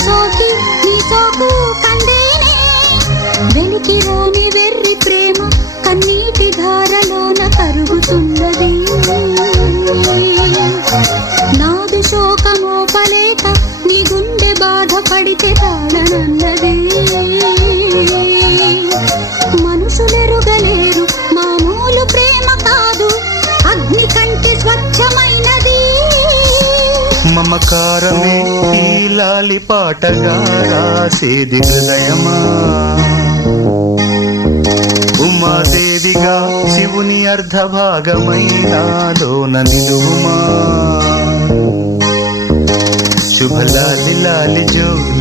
సోకి నీ సోకు కందేనే వెలికి రాని వెర్రి ప్రేమ కన్నీటి ధారలోన కరుగుతున్నది నాదు శోకమోపలేక నీ గుండె బాధపడితే తాళనన్నది మనుషులెరుగలేరు మామూలు ప్రేమ కాదు అగ్ని కంటే స్వచ్ఛమైనది మమకారమే ఈ లాలి పాటగా రాసేది హృదయమా ఉమాదేవిగా శివుని అర్ధభాగమైనాలోన నిలువుమా శుభలాలి లాలి జో